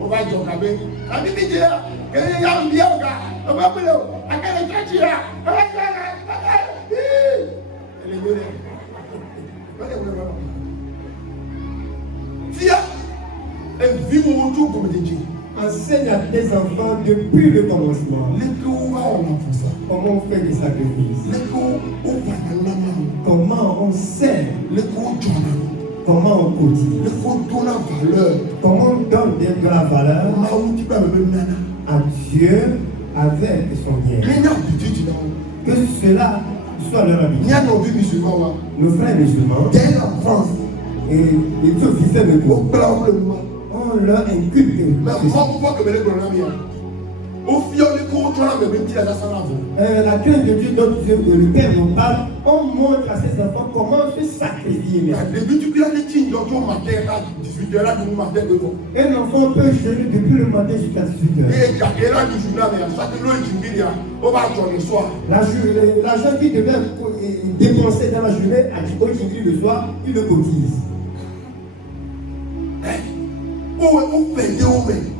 On va dire au cabé, la Bible dit, il y a un bien au gars, on va appeler, à quel état tu es là? Tiens, et vive au retour comme dit Dieu. Enseigne à tes enfants depuis le commencement. Comment on fait des sacrifices? Comment on sert? Comment on cotise? Comment on donne de la valeur à Dieu avec son bien? Que cela soit leur habitude. Nos frères musulmans, et ils ont fait le coup. On leur inculque. La crainte de Dieu, dont Dieu, le Père nous parle, on montre à ses enfants comment se sacrifier. Un enfant peut jeûner depuis le matin jusqu'à 18h. L'argent qu'il devait dépenser dans la journée, aujourd'hui le soir, il le cotise.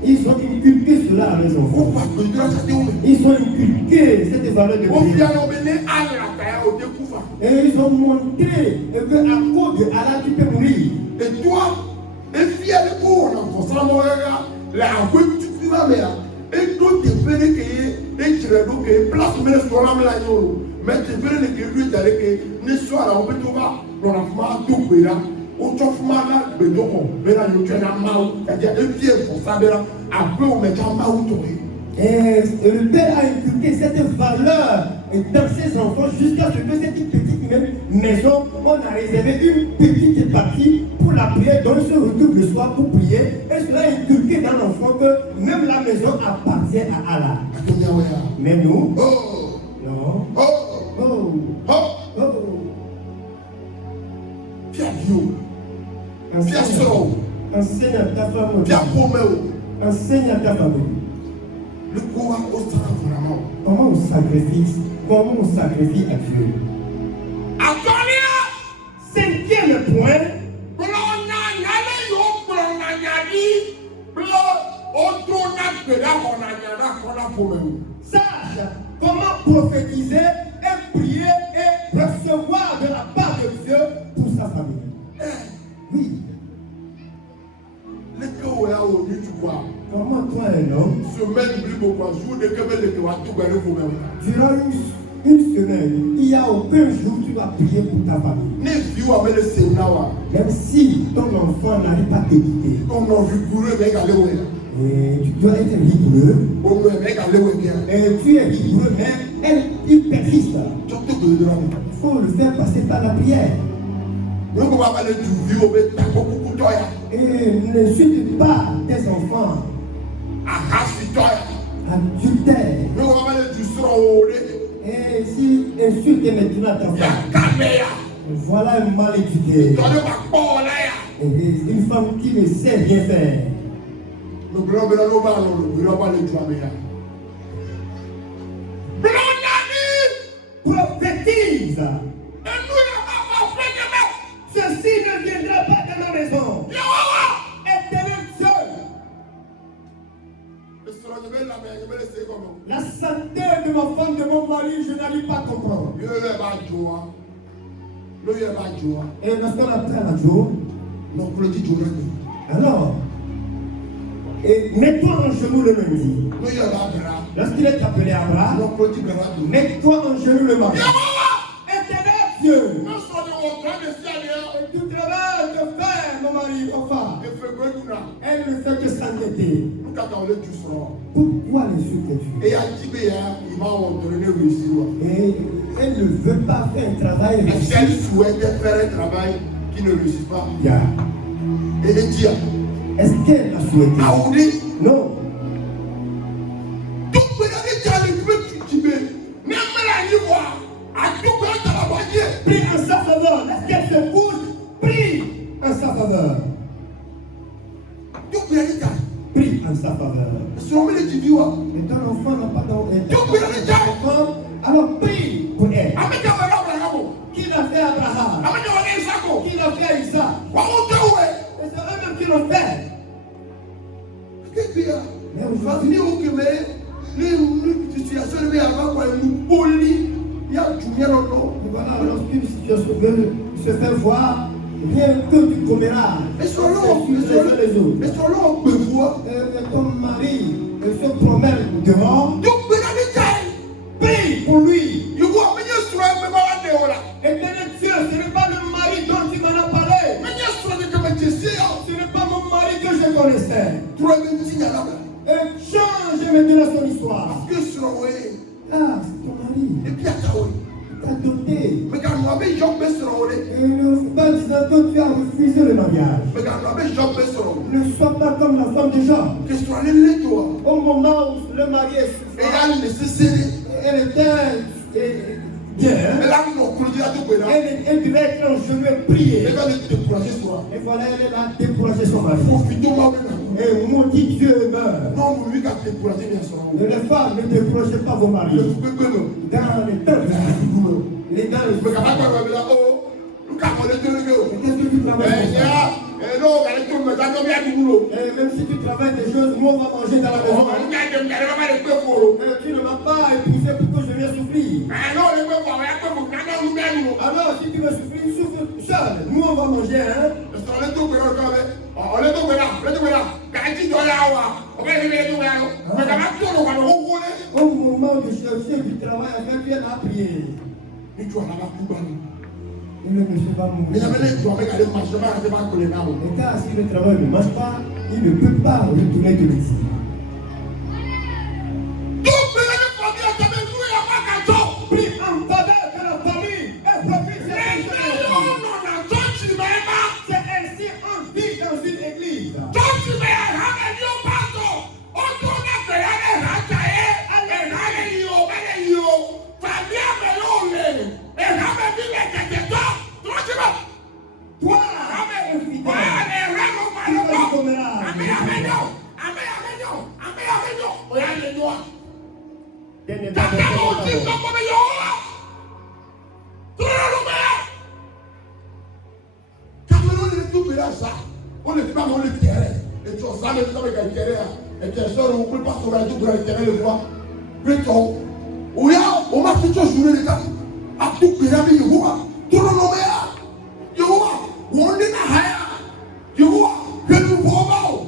Ils ont inculqué cela à mes enfants. Ils ont inculqué cette valeur de prière. Et ils ont montré qu'à cause de Allah, tu peux mourir. Et toi, et fier de quoi on la et tout est venu et tu l'as donc place mais sur la mais tu veux que lui d'aller que ne soit là on peut trouver dans la femme tout là on trouve mal là mais donc mais là nous tu as mal c'est-à-dire un pied pour ça là après on met en mal tout. Et le Père a inculqué cette valeur dans ses enfants jusqu'à ce que cette petite maison, on a réservé une petite partie pour la prière, donc il se retrouve le soir pour prier. Et cela est inculqué dans l'enfant que même la maison appartient à Allah. Mais nous, non. Enseigne à ta famille. Enseigne à ta famille. Comment on sacrifie à Dieu? Cinquième point. Sache comment prophétiser et prier et recevoir de la part de Dieu pour sa famille. Oui. Comment toi, un homme, durant une semaine, il n'y a aucun jour où tu vas prier pour ta famille. Même si ton enfant n'arrive pas à t'écouter, et tu dois être rigoureux, et tu es rigoureux, mais il persiste. Il faut le faire passer par la prière. Et n'insulte pas tes enfants. Adultère. Et si insulte maintenant ta femme, voilà un mal éduqué. Et une femme qui ne sait rien faire. Prophétise. Ceci ne viendra pas de ma maison. Éternel Dieu. La santé de ma femme, de mon mari, je n'arrive pas à comprendre. Et lorsqu'on apprend la jour, alors, et mets-toi en genoux le lundi. Lorsqu'il est appelé Abraham, mets-toi en genoux le mardi. Éternel Dieu. Et tu travailles de faire, mon mari, mon femme. Elle ne fait que s'entêter. Pourquoi l'insulter Dieu? Et elle ne veut pas faire un travail. Si elle souhaitait faire un travail qui ne réussit pas, et dire, est-ce qu'elle a souhaité? Non. Prie en sa faveur. Est-ce qu'elle se couche? Prie en sa faveur. Prie en sa faveur. Et ton enfant n'a pas d'enfant. Alors prie pour elle. Qui l'a fait Abraham? Qui l'a fait Isaac? Et c'est eux-mêmes qui l'ont fait. Mais aujourd'hui, voilà, lorsqu'une situation veut se faire voir, rien que tu commeras. Mais ton mari se promène dehors. Prie pour lui. Éternel Dieu, ce n'est pas le mari dont tu m'en as parlé. Ce n'est pas mon mari que je connaissais. Et change maintenant son histoire. Ah, c'est ton mari. Il t'a doté. Et pas disant que tu as refusé le mariage. Ne sois pas comme la femme de Jean. Au moment où le mari est souffrant, elle était bien. Elle devait être en chemin prier. Et voilà, elle a découragé son mari. Et maudit Dieu meurt. Et les femmes, ne découragez pas vos maris. Dans les temps, les dans les qu'est-ce que tu travailles? Même si tu travailles des choses, nous on va manger dans la maison. Tu ne m'as pas épousé pour que je vienne souffrir. Alors si tu veux souffrir, souffre seul. Nous on va manger, hein? Au moment de chercher du travail, avec tu es là à prier. Il ne peut pas mourir. Et car si le travail ne marche pas, il ne peut pas retourner de l'ici. Prie en faveur de la famille et profite de la c'est ainsi on vit dans une église. Toi, On ne pas le terrain. Et tu as ça, mais tu as le terrain. Et tu as ça, on ne peut pas sauver tout pour le terrain le voir. Plutôt, on m'a tout joué les gars. À tout pays, il y a tout le monde. Il y a on est là. Il y a le nouveau mot.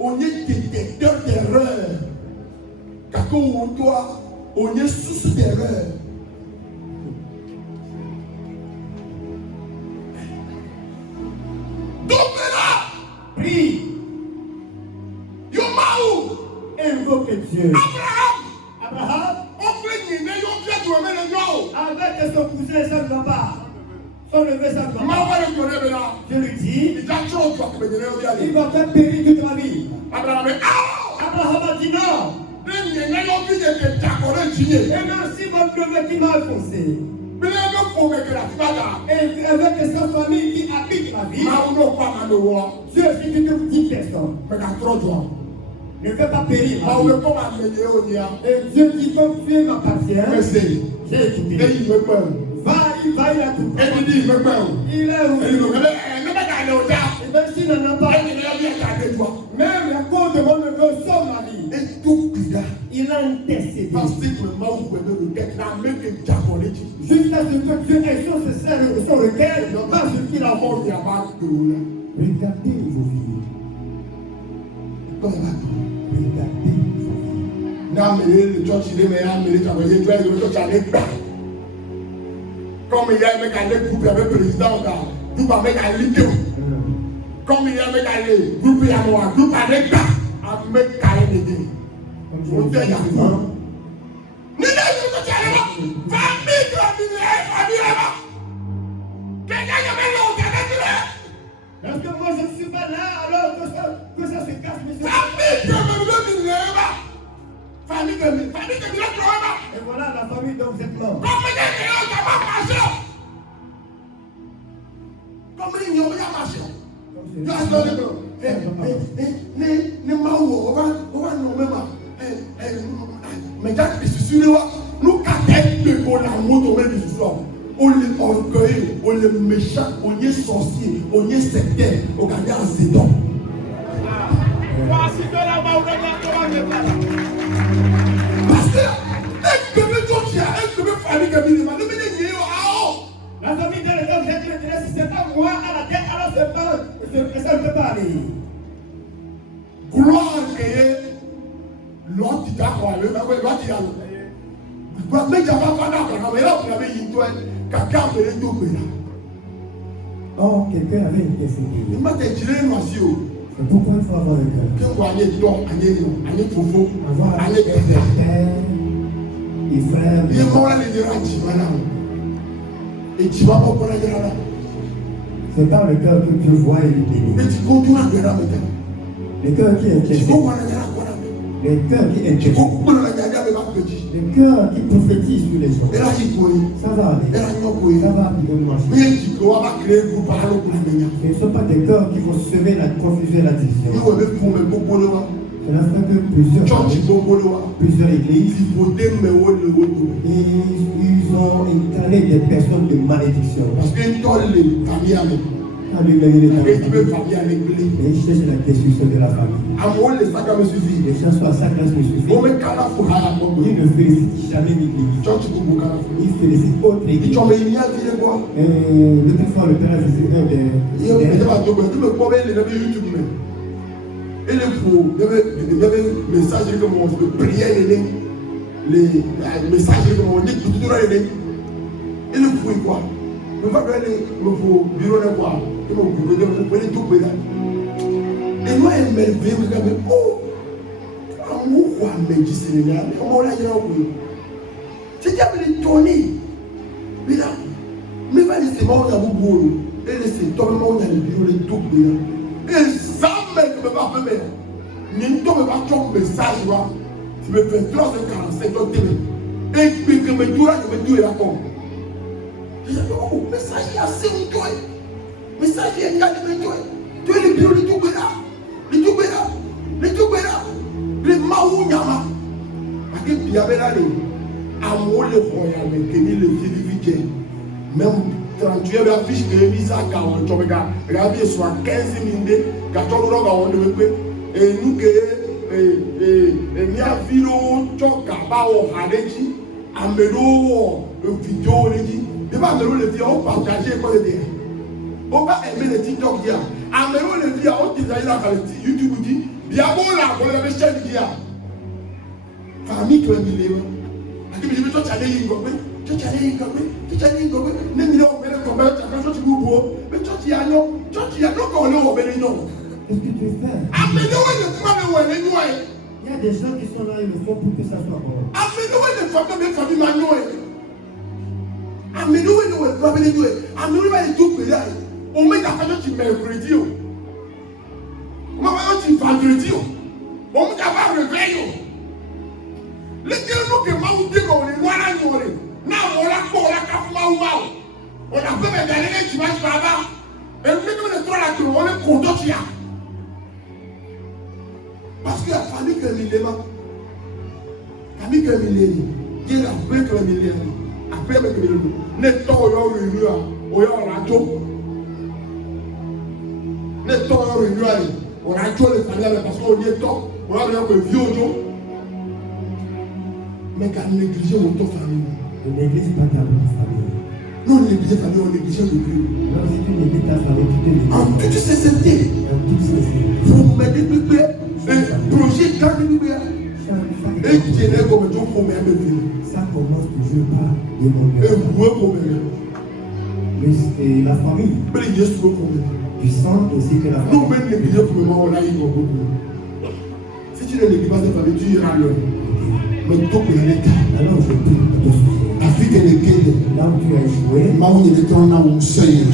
On est détecteur d'erreur. Quand on doit, on est source d'erreur. Prie. Invoque Dieu. Abraham. Avec son cousin, ça ne va pas. Son neveu, ça ne va pas. Je lui dis, il va faire périr toute ma vie. Abraham a dit non. Et merci mon neveu qui m'a enfoncé. Et avec sa famille qui habite ma vie, Dieu, si tu trouves 10 personnes, ne fais pas périr. Et Dieu dit, comme tu m'appartiens, j'ai écouté. Va, il a tout. Il est où? Et même s'il n'en a pas, même la cause de mon neveu sauve ma vie. Il a intercédé. Jusqu'à ce que Dieu exauce son requête, parce qu'il a vendu. Regardez vos vies. Regardez vos vies. Comme il y a un mec à l'équipe avec le président, tout va mettre à l'idée. Comme il y a un mec à l'équipe à moi, tout va mettre à mettre à l'idée. On te dit à moi. Parce que moi je ne suis pas là alors que ça se casse. Et voilà la famille dont vous êtes mort. On les orgueilleux, on les méchants, on les sorciers, on les sectaires, on gagne un zédon. Parce que la famille dans laquelle vous êtes retiré, si ce n'est pas moi à la tête, alors ça ne peut pas aller. Gloire que l'autre dit d'accord, le l'autre dit mais il n'y a pas d'Abraham, mais là vous avez dit toi, quelqu'un me l'a dit. Oh, quelqu'un avait intercédé. Il m'a dit moi aussi. C'est pourquoi il faut avoir le cœur. Quand vous allez donc, allez profond, allez père et frère. Il est mort là, il est rendu maintenant. Et tu vas pas pour la guerre là. C'est par le cœur que Dieu voit et il bénit. Mais tu continues à guerre maintenant. Le cœur qui intercède. Le cœur qui intercède. Le cœur qui prophétise sur les gens. Ça va aller. Ça va marcher. Ce ne sont pas des cœurs qui vont semer la confusion et la division. C'est la fin que plusieurs églises, ils ont installé des personnes de malédiction. Parce que Les cherchent la destruction de la famille. Les gens sont à sa grâce me suffit. Ils ne félicitent jamais l'église. Ils félicitent autre église. L'autre fois, le père a visité un des. Et le faux, il y avait des messages comme on se priait, les messages comme on dit, tout le monde. Et le fou, quoi? On va aller le faux bureau de quoi? Et mon bureau de tout pédale. Et moi, elle m'a dit, oh, amour, quoi, mais qui s'est là, on l'a dit, c'est déjà étonné. Mais là, mais va laisser moi, on a beaucoup, et laisser tout le monde dans le bureau de tout pédale. Et ça, mec, me va faire mais ni ne me va faire un message, tu me fais 3h45 au télé. Et puis que me dois, je me dois la pompe. Je dis, oh, message est assez ou toi. Message est égal de me dois. Tu es le bureau de tout béla. Le tout béla. Le tout béla. Le maou nyama. Parce que tu y avait là amour le royal, mais que ni le vivant. Même 38 heures d'affiche que Elisa a gagné, tu regardes, regardez, soit 15 minutes, quand on a gagné, et nous que ni a vu le choc à bas au Hadeji, à Melo, le vidéo, il va me le dire, on partage quoi le dire. On va aimer les TikTok, à Melo le dire, on dit d'ailleurs dans le YouTube, dit, bien bon là, on avait chaîne qui a. Famille que il est. Je me dis, toi, tu as des lignes, tu as des lignes, tu as des lignes, mais tu as Qu'est-ce que tu fais? Il y a des gens qui sont là, ils le font pour que ça soit bon. On a fait mes derniers qui marchent là-bas. Et nous mettons les trois là, on est content qu'il y a. Parce que la famille que l'élément, la famille que l'élément, Dieu l'a fait que l'élément, après que l'élément, n'est pas au yard réunion, au yard radio. N'est pas au yard réunion, on a tué les familles parce qu'on y est temps, on a bien que vieux audio. Mais quand on néglige notre famille, On néglige pas ta famille. nous on néglige ta famille, on néglige le Dieu. Alors si tu négliges ta famille, tu te négliges. En toute sincérité, En toute sincérité. vous mettez le projet quand vous et qui est comme Dieu pour me Ça commence toujours par des moments. et vous pour me Et la famille, mais Dieu se pour me tu sens aussi que la nous famille. même négliger pour moi on a eu beaucoup. Si tu ne négliges pas cette famille, tu iras loin. Mais tout pour l'état. Alors je prie pour te soutenir. Afrique est le guide. Là où tu as échoué, Maman il est en où c'est. tu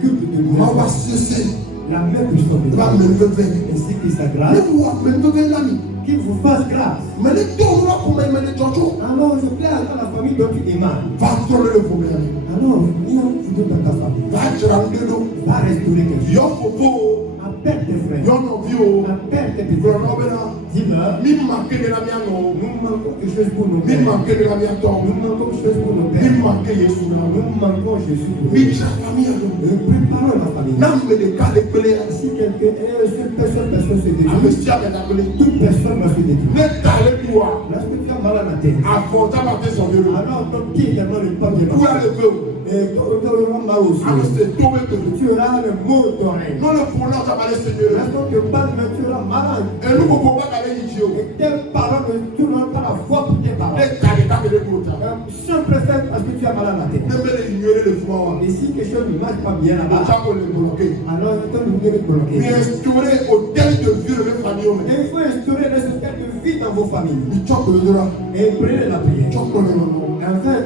t'occupes de Maman moi. va cesser. La même puissance de Va Dieu. me lever. Ainsi que sa Mais grâce, vous me lever l'ami. qu'il vous fasse grâce. Mais les tournois pour me mettre Jojo. Alors je plains à la famille dont tu émanes. Va trouver le problème. Alors, viens, tu dois dans ta famille. Va tirer le dos. Va restaurer quelque chose. Yo popo. Appelle tes frères. Yo no vio. Appelle tes petits Vous frères. l'avez là. Dis-leur, Mi manque de la mienne. nous manquons quelque chose pour nos Mi pères. manque de la mienne. Nous manquons quelque chose pour nos Mi pères. manque Yesu. Nous manquons Jésus. Mi sa famille. Préparons la famille. Nam me de cas de pelé. Si quelqu'un, cette personne se détruit, Amestia me d'appeler. toute personne va se détruire. Ne t'allez toi. Lorsque tu as mal à la tête, Affrontant ma tête son bureau. alors ton pied également ne pas bien. Où est le feu? Et tu auras mal aussi. Amestia tombe que Tu auras le mot d'oreille. non le prononce à parler Seigneur. Lorsqu'on te parle, tu auras malade. Et nous ne pouvons pas aller ici. Et tes paroles, tu n'auras pas la foi pour tes paroles. Ne t'allez pas de l'autre. Simple fait parce que tu as mal à la tête. Ne me ignorer le froid. Et si quelque chose ne marche pas bien Le là-bas, temps pour le bloquer. alors il faut nous bloquer. Mais instaurer hôtel de vie de mes familles. Et il faut instaurer des hôtels de vie dans vos familles. Il choque le droit. Et prenez la prière. Choque le nom. En fait,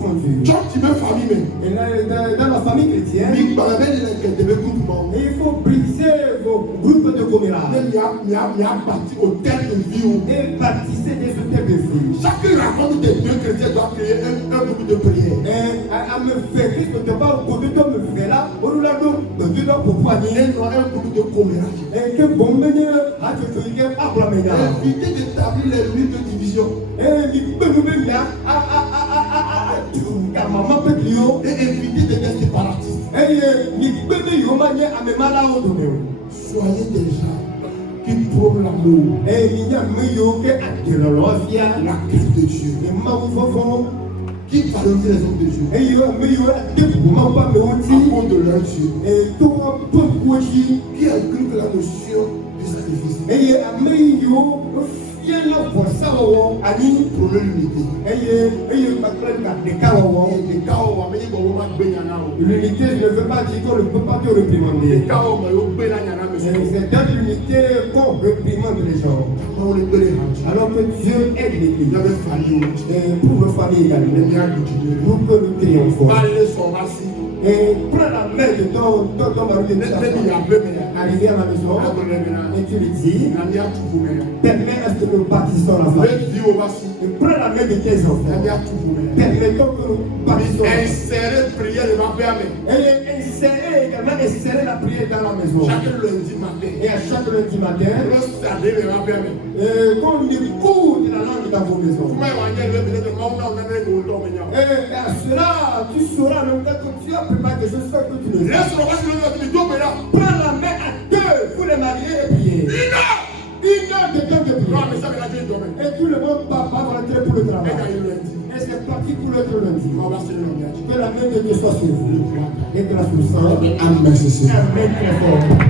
conduire. Choque qui me famille. Et dans la famille chrétienne, Mi balabé de la de mes groupes. il faut briser vos groupes de commérages. Mi a bâti hôtel de vie. Et bâtissez des hôtels de vie. Chaque rencontre des deux chrétiens doit créer un groupe de prière. Et à me faire, Christ ne te parle pour Dieu me fait là, au lieu de Dieu pour poigner. Et nous un groupe de commérage. Et que bon meilleur, à te faire Abraham. Éviter d'établir les limites de division. Et il peut nous mettre là, maman peut dire, Et éviter d'être séparatiste. et il peut nous manier à mes malades. Soyez des gens qui prônent l'amour, Et il y a meilleur que à dire la crainte de Dieu, et maman, qui valorisent les hommes de Dieu et il y a meilleur à dire pour maman, mais à aussi, cause de leur Dieu, et tout un peu couché, qui inculque la notion du sacrifice et il y a meilleur, fier la pour ça, Annie, pour l'unité. et il pas de carreaux. Et des cas où on va dire L'unité ne veut pas dire qu'on ne peut pas te réprimander. des cas où on va dire C'est dans l'unité qu'on réprimande les gens. Alors que Dieu aide l'Église. il avait fallu Et pour nos familles également. les biens continuer. Pour que nous triomphons. Parler son massi. Et prends la main de ton mari de ta femme. Arrivé à la maison, et tu lui dis, permets à ce que nous bâtissons la famille. Et prends la main de tes enfants. Permettons que nous bâtissons. Insérer prière de ma paix. Et insérer également main et serrer la prière dans la maison. Chaque lundi matin. Et à chaque lundi matin, Ça devait m'appeler. qu'on écoute la langue dans vos maisons. Comment on va dire que Et à cela, tu sauras le temps que tu as préparé quelque chose que tu ne sais. Prends la main à deux pour les marier et prier. Une heure de temps de prière. Et tout le monde va rentrer pour le travail. Et c'est parti pour l'autre lundi. Que la main de Dieu soit sur vous. Et grâce au sang. Amen. Amen très fort.